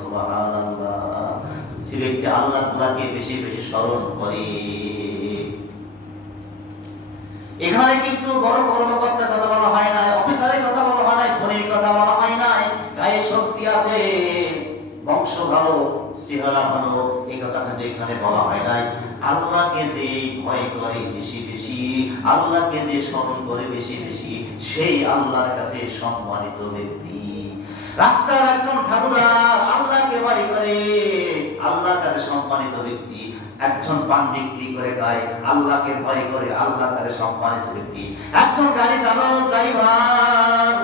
সুবহানাল্লাহ। যে ব্যক্তি আল্লাহ তাআলাকে বেশি বেশি স্মরণ করে। এখানে কিন্তু বড় কর্মকর্তার কথা বলা হয় নাই, অফিসারের কথা বলা হয় নাই, ধনীর কথা বলা হয় নাই, গায়ে শক্তি আছে, বংশ ভালো, চেহারা ভালো, এই কথা কিন্তু এখানে বলা হয় নাই। আল্লাহকে যে ভয় করে বেশি বেশি, আল্লাহকে যে স্মরণ করে বেশি বেশি, সেই আল্লাহর কাছে সম্মানিত ব্যক্তি। রাস্তার একজন ঝাড়ুদার আল্লাহকে ভয় করে, আল্লাহর কাছে সম্মানিত ব্যক্তি। একজন পান বিক্রি করে খায়, আল্লাহকে ভয় করে, আল্লাহর কাছে সম্মানিত ব্যক্তি। একজন গাড়ি চালক ড্রাইভার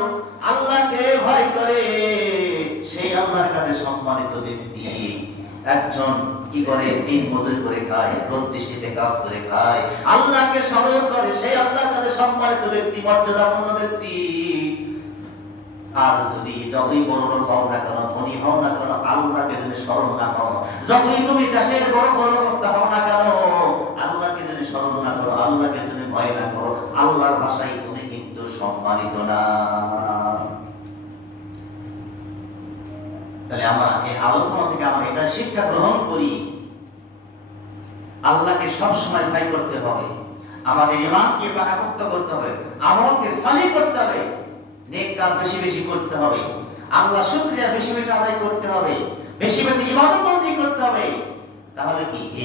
আল্লাহকে ভয় করে, সেই আল্লাহর কাছে সম্মানিত ব্যক্তি। একজন কি করে, দিন মজুরি করে খায়, রোদ বৃষ্টিতে কাজ করে খায়, আল্লাহকে স্মরণ করে, সেই আল্লাহর কাছে সম্মানিত ব্যক্তি, মর্যাদাপূর্ণ ব্যক্তি। আর যদি যতই বড় লোক হও না কেন, ধনী হও না কেন, আল্লাহকে যদি স্মরণ না করো, যতই তুমি দেশের বড় কর্মকর্তা হও না কেন, আল্লাহকে যদি স্মরণ না করো, আল্লাহকে যদি ভয় না করো, আল্লাহর ভাষায় তুমি কিন্তু সম্মানিত না। তাহলে আমরা এই আলোচনা থেকে আমরা এটা শিক্ষা গ্রহণ করি, আল্লাহকে সবসময় ভয় করতে হবে, আমাদের ঈমানকে পাকাপোক্ত করতে হবে, আমলকে সালিহ করতে হবে, নেক কাজ বেশি বেশি করতে হবে, আল্লাহ শুকরিয়া বেশি বেশি আদায় করতে হবে, বেশি বেশি ইবাদত বন্দেগী করতে হবে। তাহলে কি